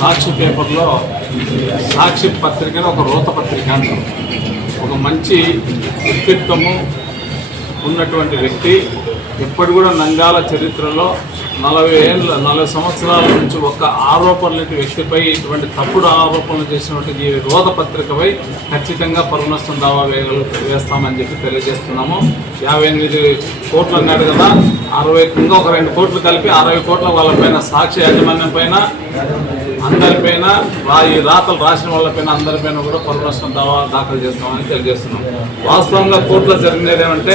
సాక్షి పేపర్లో సాక్షి పత్రికను ఒక రోత పత్రిక అంటారు. ఒక మంచి వ్యక్తిత్వము ఉన్నటువంటి వ్యక్తి ఎప్పుడు కూడా నంద్యాల చరిత్రలో 40 సంవత్సరాల నుంచి ఒక ఆరోపణ లేని వ్యక్తిపై ఇటువంటి తప్పుడు ఆరోపణలు చేసినటువంటి ఈ రోత పత్రికపై ఖచ్చితంగా పరునష్టం దావా వేస్తామని చెప్పి తెలియజేస్తున్నాము. 58 కోట్లు అన్నాడు కదా, 60 ఇంకా ఒక 2 కోట్లు కలిపి 60 కోట్ల వాళ్ళపైన సాక్షి యాజమాన్యం పైన అందరిపైన ఈ రాతలు రాసిన వాళ్ళపైన అందరిపైన కూడా పరునష్టం దావా దాఖలు చేస్తామని తెలియజేస్తున్నాం. వాస్తవంగా కోర్టులో జరిగినది ఏమంటే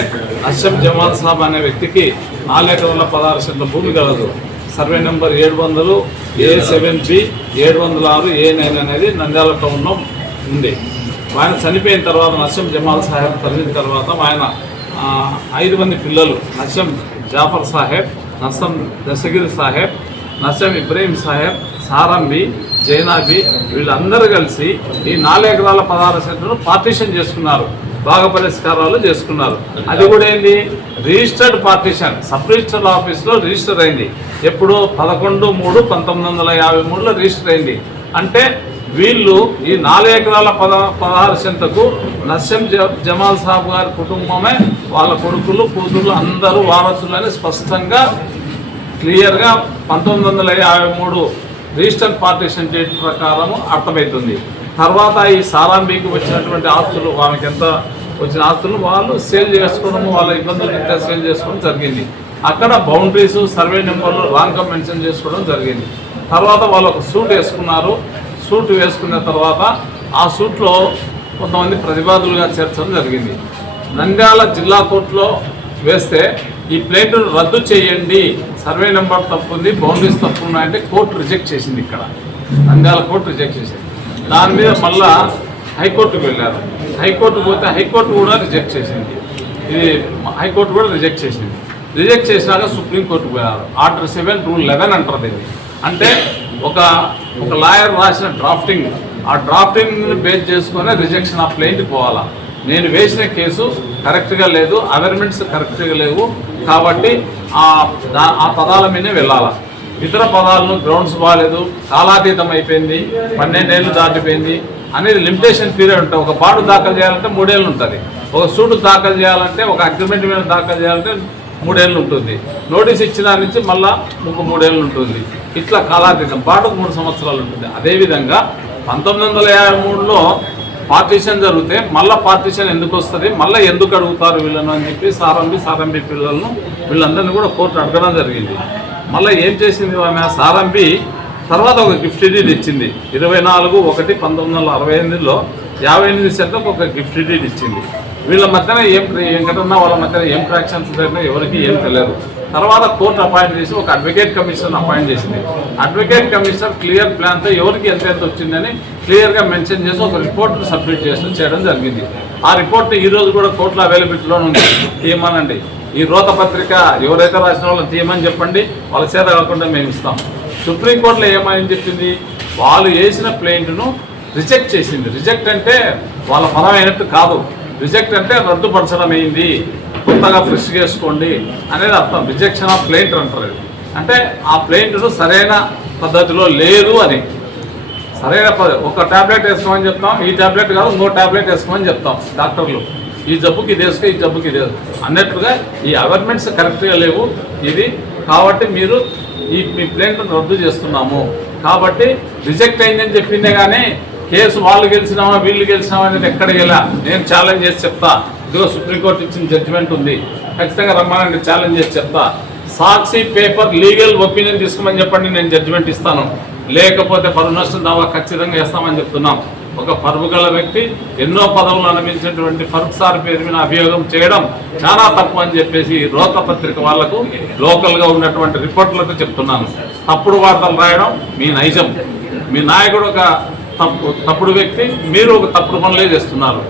అషం జమాల్ సాబ్ అనే వ్యక్తికి 4 ఎకరాల 16 సెంట్ల భూమి కలదు. సర్వే నెంబర్ 700 A7B 706 A9 అనేది నంద్యాల టౌన్లో ఉంది. ఆయన చనిపోయిన తర్వాత నస్యం జమాల్ సాహెబ్ తల్లిన తర్వాత ఆయన 5 మంది పిల్లలు నస్యం జాఫర్ సాహెబ్, నస్యం దశగిరి సాహెబ్, నస్యం ఇబ్రహీం సాహెబ్, సారంబి, జైనాబి వీళ్ళందరూ కలిసి ఈ 4 ఎకరాల 16 సెంట్లను పార్టీషన్ చేసుకున్నారు, భాగ పరిష్కారాలు చేసుకున్నారు. అది కూడా ఏంటి, రిజిస్టర్డ్ పార్టీషన్ సబ్ రిజిస్టర్ ఆఫీస్లో రిజిస్టర్ అయింది. ఎప్పుడు 11/3/1953లో రిజిస్టర్ అయింది. అంటే వీళ్ళు ఈ 4 ఎకరాల 16 సెంట్లకు నస్యం జమాల్ సాబ్ గారి కుటుంబమే, వాళ్ళ కొడుకులు కూతుళ్ళు అందరూ వారసులని స్పష్టంగా క్లియర్గా 1953 రిజిస్టర్ పార్టీషన్ డేట్ ప్రకారము అర్థమవుతుంది. తర్వాత ఈ సారాంబీకి వచ్చినటువంటి ఆస్తులు, ఆమెకి ఎంత వచ్చిన ఆస్తులు వాళ్ళు సేల్ చేసుకోవడము, వాళ్ళ ఇబ్బందులు ఇంత సేల్ చేసుకోవడం జరిగింది. అక్కడ బౌండరీస్ సర్వే నెంబర్లు రాంగ్గా మెన్షన్ చేసుకోవడం జరిగింది. తర్వాత వాళ్ళు ఒక సూట్ వేసుకున్నారు. సూట్ వేసుకున్న తర్వాత ఆ సూట్లో కొంతమంది ప్రతివాదులుగా చేర్చడం జరిగింది. నంద్యాల జిల్లా కోర్టులో వేస్తే ఈ ప్లేట్ను రద్దు చేయండి, సర్వే నెంబర్ తప్పు ఉంది, బౌండరీస్ తప్పు ఉన్నాయంటే కోర్టు రిజెక్ట్ చేసింది. ఇక్కడ నంద్యాల కోర్టు రిజెక్ట్ చేసింది. దాని మీద మళ్ళా హైకోర్టుకు వెళ్ళారు. హైకోర్టు పోతే హైకోర్టు కూడా రిజెక్ట్ చేసింది. ఇది హైకోర్టు కూడా రిజెక్ట్ చేసింది. రిజెక్ట్ చేసినాక సుప్రీంకోర్టుకు పోయారు. ఆర్డర్ 7 Rule 11 అంటారు ఇది. అంటే ఒక లాయర్ రాసిన డ్రాఫ్టింగ్, ఆ డ్రాఫ్టింగ్ని బేస్ చేసుకునే రిజెక్షన్ ఆఫ్ ప్లెయింట్కి పోవాలా. నేను వేసిన కేసు కరెక్ట్గా లేదు, అమెండ్మెంట్స్ కరెక్ట్గా లేవు, కాబట్టి ఆ పదాల మీదే వెళ్ళాలా. ఇతర పదాలను గ్రౌండ్స్ బాగాలేదు, కాలాతీతం అయిపోయింది, 12 ఏళ్ళు దాటిపోయింది అనేది లిమిటేషన్ పీరియడ్ ఉంటుంది. ఒక పాటు దాఖలు చేయాలంటే 3 ఏళ్ళు ఉంటుంది. ఒక సూటు దాఖలు చేయాలంటే, ఒక అగ్రిమెంట్ మీద దాఖలు చేయాలంటే 3 ఏళ్ళు ఉంటుంది. నోటీస్ ఇచ్చిన నుంచి మళ్ళీ 3 ఏళ్ళు ఉంటుంది. ఇట్లా కాలాతీతం పాటుకు 3 సంవత్సరాలు ఉంటుంది. అదేవిధంగా 1953లో పార్టీషన్ జరిగితే మళ్ళీ పార్టీషన్ ఎందుకు వస్తుంది, మళ్ళీ ఎందుకు అడుగుతారు వీళ్ళను అని చెప్పి సారంబి పిల్లలను వీళ్ళందరినీ కూడా కోర్టు అడగడం జరిగింది. మళ్ళీ ఏం చేసింది ఆమె సారంబి, తర్వాత ఒక గిఫ్ట్ డీడ్ ఇచ్చింది. 24/1/1968లో 58 సెంట్లకు ఒక గిఫ్ట్ డీడ్ ఇచ్చింది. వీళ్ళ మధ్యన వెంకటన్న వాళ్ళ మధ్యన ఏం ట్రాక్షన్స్ జరిగినా ఎవరికి ఏం తెలియదు. తర్వాత కోర్టు అపాయింట్ చేసి ఒక అడ్వకేట్ కమిషన్ అపాయింట్ చేసింది. అడ్వకేట్ కమిషనర్ క్లియర్ ప్లాన్తో ఎవరికి ఎంత వచ్చిందని క్లియర్గా మెన్షన్ చేసి ఒక రిపోర్ట్ను సబ్మిట్ చేయడం జరిగింది. ఆ రిపోర్ట్ ఈరోజు కూడా కోర్టులో అవైలబిలిటీలో ఉంది. తీయమనండి, ఈ రోత పత్రిక ఎవరైతే రాసిన వాళ్ళని తీయమని చెప్పండి, వాళ్ళ చేత కాకుండా మేము ఇస్తాం. సుప్రీంకోర్టులో ఏమని చెప్పింది, వాళ్ళు వేసిన ప్లెయింట్ను రిజెక్ట్ చేసింది. రిజెక్ట్ అంటే వాళ్ళ పదం అయినట్టు కాదు, రిజెక్ట్ అంటే రద్దుపరచడం అయింది, కొత్తగా ఫ్రెష్ చేసుకోండి అనేది అర్థం. రిజెక్షన్ ఆఫ్ ప్లెయింట్ అంటారు. అంటే ఆ ప్లెయింట్ను సరైన పద్ధతిలో లేదు అని, సరైన ఒక ట్యాబ్లెట్ వేసుకోమని చెప్తాం, ఈ ట్యాబ్లెట్ కాదు ఇంకో ట్యాబ్లెట్ వేసుకోమని చెప్తాం డాక్టర్లు. ఈ జబ్బుకి ఇది వేసుకో, ఈ జబ్బుకి ఇది అన్నట్లుగా ఈ అవేర్మెంట్స్ కరెక్ట్గా లేవు ఇది, కాబట్టి మీరు మీ ప్లేంట్ను రద్దు చేస్తున్నాము, కాబట్టి రిజెక్ట్ అయిందని చెప్పిందే కానీ కేసు వాళ్ళు గెలిచినామా వీళ్ళు గెలిచినామా అనేది ఎక్కడ వెళ్ళా. నేను ఛాలెంజ్ చేసి చెప్తా, ఇదిగో సుప్రీంకోర్టు ఇచ్చిన జడ్జిమెంట్ ఉంది, ఖచ్చితంగా రమ్మానండి ఛాలెంజ్ చేసి చెప్తా. సాక్షి పేపర్ లీగల్ ఒపీనియన్ తీసుకోమని చెప్పండి, నేను జడ్జిమెంట్ ఇస్తాను. లేకపోతే పరునష్టం దావా ఖచ్చితంగా వేస్తామని చెప్తున్నాం. ఒక పరువు గల వ్యక్తి ఎన్నో పదవులు అనుభవించినటువంటి ఫరూక్ సార్ పేరు మీద అభియోగం చేయడం చాలా తప్పు అని చెప్పేసి రోత పత్రిక వాళ్లకు లోకల్గా ఉన్నటువంటి రిపోర్టర్లకు చెప్తున్నాను. తప్పుడు వార్తలు రాయడం మీ నైజం. మీ నాయకుడు ఒక తప్పుడు వ్యక్తి, మీరు ఒక తప్పుడు పనులే చేస్తున్నారు.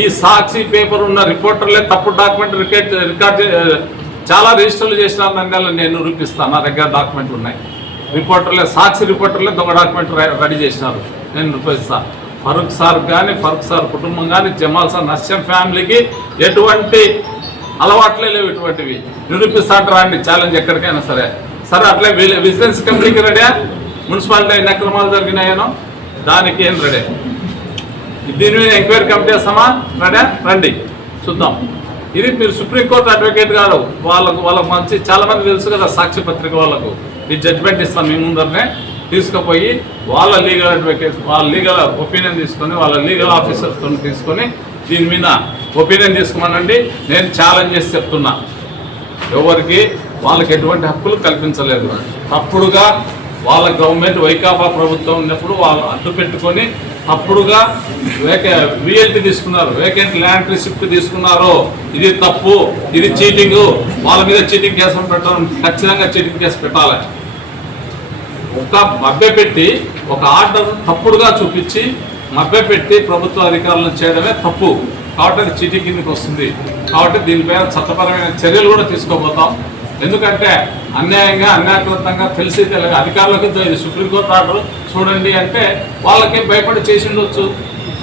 ఈ సాక్షి పేపర్ ఉన్న రిపోర్టర్లే తప్పుడు డాక్యుమెంట్ రికార్డ్ చాలా రిజిస్టర్లు చేసినారు. నంద్యాలలో నేను నిరూపిస్తాను, నా దగ్గర డాక్యుమెంట్లు ఉన్నాయి. రిపోర్టర్లే, సాక్షి రిపోర్టర్లే దొంగ డాక్యుమెంట్ రెడీ చేసినారు, నేను నిరూపిస్తాను. ఫరూక్ సార్ కానీ, ఫరూక్ సార్ కుటుంబం కానీ, జమాల్ సార్ నస్యం ఫ్యామిలీకి ఎటువంటి అలవాట్లే లేవు, ఇటువంటివి నిరూపిస్తా అంటారా అండి ఛాలెంజ్ ఎక్కడికైనా సరే. సరే అట్లే విజిలెన్స్ కంపెనీకి రెడీ, మున్సిపాలిటీ ఎన్ని అక్రమాలు జరిగినాయనో దానికి ఏం రెడీ. దీని మీద ఎంక్వైరీ కమిటీ చేస్తామా? రెడీ, రండి చూద్దాం. ఇది మీరు సుప్రీంకోర్టు అడ్వకేట్ గారు వాళ్ళకు మంచి చాలా మంది తెలుసు కదా, సాక్షి పత్రిక వాళ్ళకు ఈ జడ్జిమెంట్ ఇస్తాం మీ ముందరనే తీసుకుపోయి వాళ్ళ లీగల్ అడ్వకేట్ వాళ్ళ లీగల్ ఒపీనియన్ తీసుకొని వాళ్ళ లీగల్ ఆఫీసర్తో తీసుకొని దీని మీద ఒపీనియన్ తీసుకోమనండి. నేను ఛాలెంజ్ చేసి చెప్తున్నా, ఎవరికి వాళ్ళకి ఎటువంటి హక్కులు కల్పించలేదు. తప్పుడుగా వాళ్ళ గవర్నమెంట్ వైకాపా ప్రభుత్వం ఉన్నప్పుడు వాళ్ళు అడ్డు పెట్టుకొని తప్పుడుగా విఎల్టీ తీసుకున్నారు, వేకెంట్ ల్యాండ్ రిసిప్ట్ తీసుకున్నారు. ఇది తప్పు, ఇది చీటింగ్. వాళ్ళ మీద చీటింగ్ కేసు పెట్టడం, ఖచ్చితంగా చీటింగ్ కేసు పెట్టాలి. ఒక మభ్యపెట్టి ఒక ఆర్డర్ తప్పుడుగా చూపించి మభ్యపెట్టి ప్రభుత్వ అధికారులను చేయడమే తప్పు. కాబట్టి అది చీటింగ్ కిందకి వస్తుంది. కాబట్టి దీనిపైన చట్టపరమైన చర్యలు కూడా తీసుకోబోతాం. ఎందుకంటే అన్యాయంగా అన్యాయకృతంగా తెలిసి అధికారులకు ఇది సుప్రీంకోర్టు ఆర్డర్ చూడండి అంటే వాళ్ళకి భయపడి చేసి ఉండొచ్చు.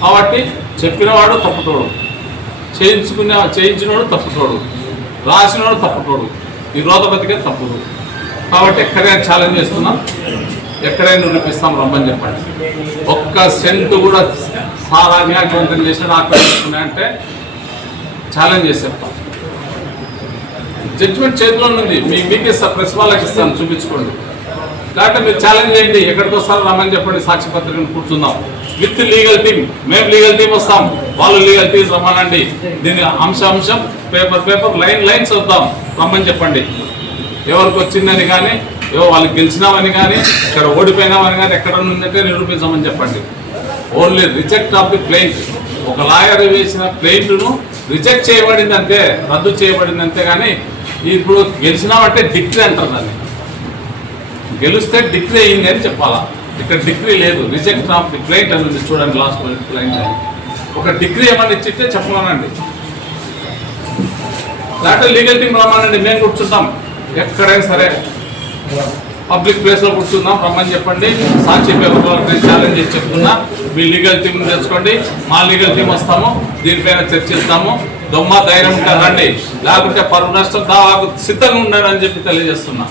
కాబట్టి చెప్పినవాడు తప్పుతోడు, చేయించినోడు తప్పుతోడు, రాసినోడు తప్పుతోడు, ఈ బతికే తప్పుదు. కాబట్టి ఎక్కడైనా ఛాలెంజ్ చేస్తున్నాం, ఎక్కడైనా నిరూపిస్తాం, రమ్మని చెప్పండి. ఒక్క సెంటు కూడా సారా న్యాయవంతం చేసిన ఆక్రమిస్తున్నాయంటే ఛాలెంజ్ చేసి చెప్తాం. జడ్జిమెంట్ చేతిలో ఉంది, మీకు ఇస్తా, ప్రెస్ వాళ్ళకి ఇస్తాను, చూపించుకోండి. లేకపోతే మీరు ఛాలెంజ్ చేయండి, ఎక్కడికి వస్తారో రమ్మని చెప్పండి, సాక్షి పత్రికను కూర్చుందాం విత్ లీగల్ టీమ్. మేము లీగల్ టీం వస్తాం, వాళ్ళు లీగల్ టీం రమ్మనండి. దీన్ని అంశం పేపర్ లైన్స్ వద్దాం, రమ్మని చెప్పండి. ఎవరికి వచ్చిందని కానీ వాళ్ళు గెలిచినామని కానీ ఇక్కడ ఓడిపోయినామని కానీ ఎక్కడ ఉందంటే నిరూపించమని చెప్పండి. Only reject of the ప్లెయింట్. ఒక లాయర్ వేసిన ప్లెయింట్ను రిజెక్ట్ చేయబడిందంటే, రద్దు చేయబడిందంతే. కానీ ఇప్పుడు గెలిచినామంటే డిగ్రీ అంటారు దాన్ని. గెలిస్తే డిగ్రీ అయింది అని చెప్పాలా. ఇక్కడ డిగ్రీ లేదు, రిజెక్ట్ ఆఫ్ ది ప్లెయింట్ అని ఉంది చూడండి, లాస్ట్ ప్లెయింట్. ఒక డిగ్రీ ఏమన్నా ఇచ్చితే చెప్పమనండి, లేకపోతే లీగల్ టీం రమ్మనండి, మేము కూర్చుంటాం. ఎక్కడైనా సరే పబ్లిక్ ప్లేస్లో కూర్చుందాం, రమ్మని చెప్పండి. సాక్షి పేపర్ నేను ఛాలెంజ్ చేసి చెప్తున్నా, మీ లీగల్ టీం తెచ్చుకోండి, మా లీగల్ టీం వస్తాము, దీనిపైన చర్చిస్తాము. దొమ్మ ధైర్యం రండి, లేకుంటే పరువు నష్టం దావాకు సిద్ధంగా ఉండండి అని చెప్పి తెలియజేస్తున్నా.